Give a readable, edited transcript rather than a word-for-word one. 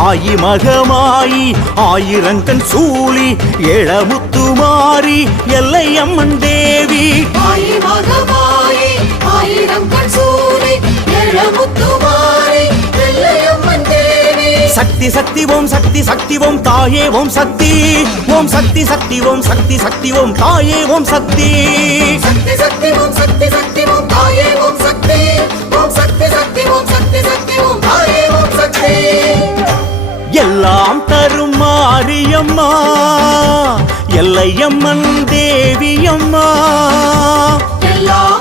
ஆயி மகமாயி ஆயிரங்கண் சூழி ஏழமுத்துமாரி எல்லையம்மன் தேவி ஆயி மகமாயி ஆயிரங்கண் சூழி ஏழமுத்துமாரி எல்லையம்மன் தேவி சக்தி சக்தி ஓம் சக்தி சக்தி ஓம் தாயே ஓம் சக்தி ஓம் சக்தி சக்தி ஓம் சக்தி சக்தி ஓம் தாயே ஓம் சக்தி சக்தி சக்தி ஓம் சக்தி சக்தி ஓம் தாயே ஓம் சக்தி ஓம் சக்தி சக்தி ஓம் சக்தி சக்தி ஓம் தாயே ஓம் சக்தி எல்லாம் தரும் மாரியம்மா எல்லையம்மன் தேவியம்மா எல்லாம்